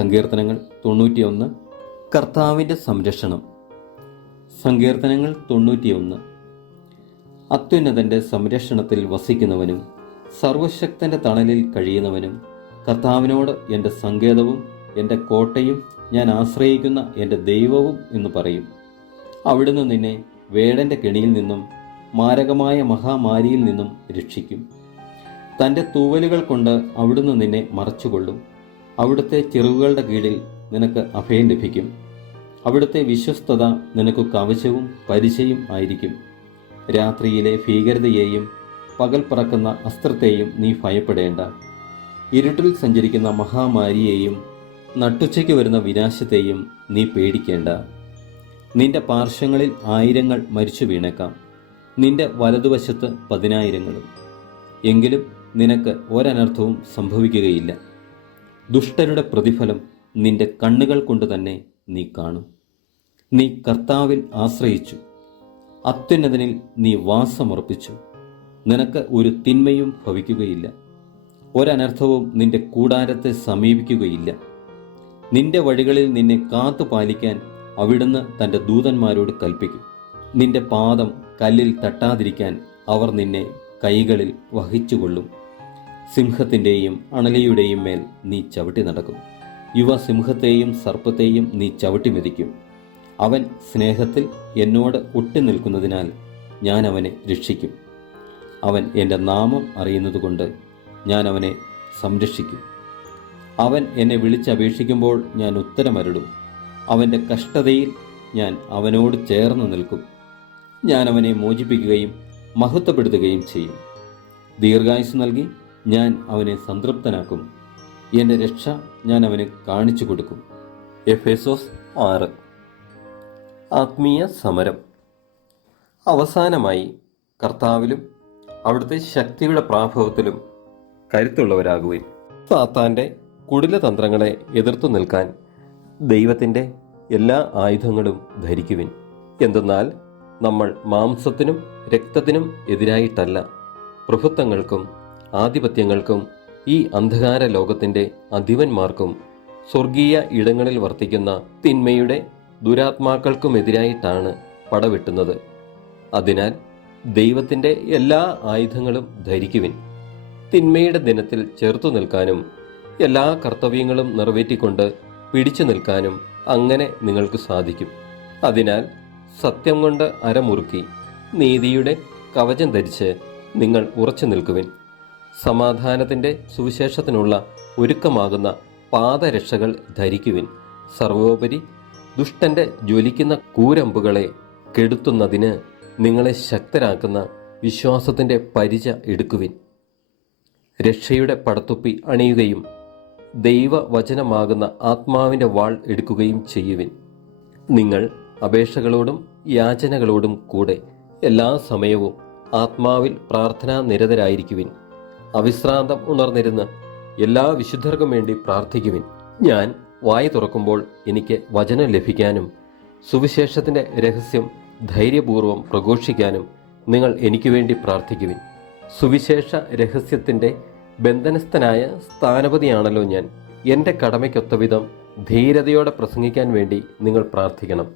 സങ്കീർത്തനങ്ങൾ 91. കർത്താവിൻ്റെ സംരക്ഷണം. സങ്കീർത്തനങ്ങൾ 91. അത്യുന്നതൻ്റെ സംരക്ഷണത്തിൽ വസിക്കുന്നവനും സർവശക്തൻ്റെ തണലിൽ കഴിയുന്നവനും കർത്താവിനോട് എൻ്റെ സങ്കേതവും എൻ്റെ കോട്ടയും ഞാൻ ആശ്രയിക്കുന്ന എൻ്റെ ദൈവവും എന്ന് പറയും. അവിടുന്ന് നിന്നെ വേടൻ്റെ കെണിയിൽ നിന്നും മാരകമായ മഹാമാരിയിൽ നിന്നും രക്ഷിക്കും. തൻ്റെ തൂവലുകൾ കൊണ്ട് അവിടുന്ന് നിന്നെ മറച്ചുകൊള്ളും. അവിടുത്തെ ചിറകുകളുടെ കീഴിൽ നിനക്ക് അഭയം ലഭിക്കും. അവിടുത്തെ വിശ്വസ്തത നിനക്ക് കവചവും പരിചയും ആയിരിക്കും. രാത്രിയിലെ ഭീകരതയെയും പകൽ പറക്കുന്ന അസ്ത്രത്തെയും നീ ഭയപ്പെടേണ്ട. ഇരുട്ടിൽ സഞ്ചരിക്കുന്ന മഹാമാരിയെയും നട്ടുച്ചയ്ക്ക് വരുന്ന വിനാശത്തെയും നീ പേടിക്കേണ്ട. നിന്റെ പാർശ്വങ്ങളിൽ 1000 മരിച്ചു വീണേക്കാം, നിന്റെ വലതുവശത്ത് 10,000. എങ്കിലും നിനക്ക് ഒരനർത്ഥവും സംഭവിക്കുകയില്ല. ദുഷ്ടരുടെ പ്രതിഫലം നിന്റെ കണ്ണുകൾ കൊണ്ട് തന്നെ നീ കാണും. നീ കർത്താവിൽ ആശ്രയിച്ചു, അത്യുന്നതനിൽ നീ വാസമർപ്പിച്ചു. നിനക്ക് ഒരു തിന്മയും ഭവിക്കുകയില്ല, ഒരനർത്ഥവും നിന്റെ കൂടാരത്തെ സമീപിക്കുകയില്ല. നിന്റെ വഴികളിൽ നിന്നെ കാത്തു പാലിക്കാൻ അവിടുന്ന് തൻ്റെ ദൂതന്മാരോട് കൽപ്പിക്കും. നിന്റെ പാദം കല്ലിൽ തട്ടാതിരിക്കാൻ അവർ നിന്നെ കൈകളിൽ വഹിച്ചുകൊള്ളും. സിംഹത്തിൻ്റെയും അണലിയുടെയും മേൽ നീ ചവിട്ടി നടക്കും. യുവസിംഹത്തെയും സർപ്പത്തെയും നീ ചവിട്ടി മെതിക്കും. അവൻ സ്നേഹത്തിൽ എന്നോട് ഒട്ടി നിൽക്കുന്നതിനാൽ ഞാൻ അവനെ രക്ഷിക്കും. അവൻ എൻ്റെ നാമം അറിയുന്നതുകൊണ്ട് ഞാൻ അവനെ സംരക്ഷിക്കും. അവൻ എന്നെ വിളിച്ചപേക്ഷിക്കുമ്പോൾ ഞാൻ ഉത്തരമരുളും. അവൻ്റെ കഷ്ടതയിൽ ഞാൻ അവനോട് ചേർന്ന് നിൽക്കും. ഞാൻ അവനെ മോചിപ്പിക്കുകയും മഹത്വപ്പെടുത്തുകയും ചെയ്യും. ദീർഘായുസ് നൽകി ഞാൻ അവനെ സംതൃപ്തനാക്കും. എൻ്റെ രക്ഷ ഞാൻ അവന് കാണിച്ചു കൊടുക്കും. എഫേസോസ് 6. ആത്മീയ സമരം. അവസാനമായി കർത്താവിലും അവിടുത്തെ ശക്തിയുടെ പ്രാഭവത്തിലും കരുത്തുള്ളവരാകുവിൻ. സാത്താൻ്റെ കുടിലതന്ത്രങ്ങളെ എതിർത്തു നിൽക്കാൻ ദൈവത്തിൻ്റെ എല്ലാ ആയുധങ്ങളും ധരിക്കുവിൻ. എന്തെന്നാൽ നമ്മൾ മാംസത്തിനും രക്തത്തിനും എതിരായിട്ടല്ല, പ്രഭുത്വങ്ങൾക്കും ആധിപത്യങ്ങൾക്കും ഈ അന്ധകാര ലോകത്തിൻ്റെ അധിപന്മാർക്കും സ്വർഗീയ ഇടങ്ങളിൽ വർത്തിക്കുന്ന തിന്മയുടെ ദുരാത്മാക്കൾക്കുമെതിരായിട്ടാണ് പടവെട്ടുന്നത്. അതിനാൽ ദൈവത്തിൻ്റെ എല്ലാ ആയുധങ്ങളും ധരിക്കുവിൻ. തിന്മയുടെ ദിനത്തിൽ ചെറുത്തു നിൽക്കാനും എല്ലാ കർത്തവ്യങ്ങളും നിറവേറ്റിക്കൊണ്ട് പിടിച്ചു നിൽക്കാനും അങ്ങനെ നിങ്ങൾക്ക് സാധിക്കും. അതിനാൽ സത്യം കൊണ്ട് അരമുറുക്കി നീതിയുടെ കവചം ധരിച്ച് നിങ്ങൾ ഉറച്ചു നിൽക്കുവിൻ. സമാധാനത്തിൻ്റെ സുവിശേഷത്തിനുള്ള ഒരുക്കമാകുന്ന പാദരക്ഷകൾ ധരിക്കുവിൻ. സർവോപരി ദുഷ്ടന്റെ ജ്വലിക്കുന്ന കൂരമ്പുകളെ കെടുത്തുന്നതിന് നിങ്ങളെ ശക്തരാക്കുന്ന വിശ്വാസത്തിൻ്റെ പരിച എടുക്കുവിൻ. രക്ഷയുടെ പടത്തുപ്പി അണിയുകയും ദൈവവചനമാകുന്ന ആത്മാവിൻ്റെ വാൾ എടുക്കുകയും ചെയ്യുവിൻ. നിങ്ങൾ അപേക്ഷകളോടും യാചനകളോടും കൂടെ എല്ലാ സമയവും ആത്മാവിൽ പ്രാർത്ഥനാ നിരതരായിരിക്കുവിൻ. അവിശ്രാന്തം ഉണർന്നിരുന്ന് എല്ലാ വിശുദ്ധർക്കും വേണ്ടി പ്രാർത്ഥിക്കുവിൻ. ഞാൻ വായ തുറക്കുമ്പോൾ എനിക്ക് വചനം ലഭിക്കാനും സുവിശേഷത്തിൻ്റെ രഹസ്യം ധൈര്യപൂർവ്വം പ്രഘോഷിക്കാനും നിങ്ങൾ എനിക്ക് വേണ്ടി പ്രാർത്ഥിക്കുവിൻ. സുവിശേഷ രഹസ്യത്തിൻ്റെ ബന്ധനസ്ഥനായ സ്ഥാനപതിയാണല്ലോ ഞാൻ. എൻ്റെ കടമയ്ക്കൊത്തവിധം ധീരതയോടെ പ്രസംഗിക്കാൻ വേണ്ടി നിങ്ങൾ പ്രാർത്ഥിക്കണം.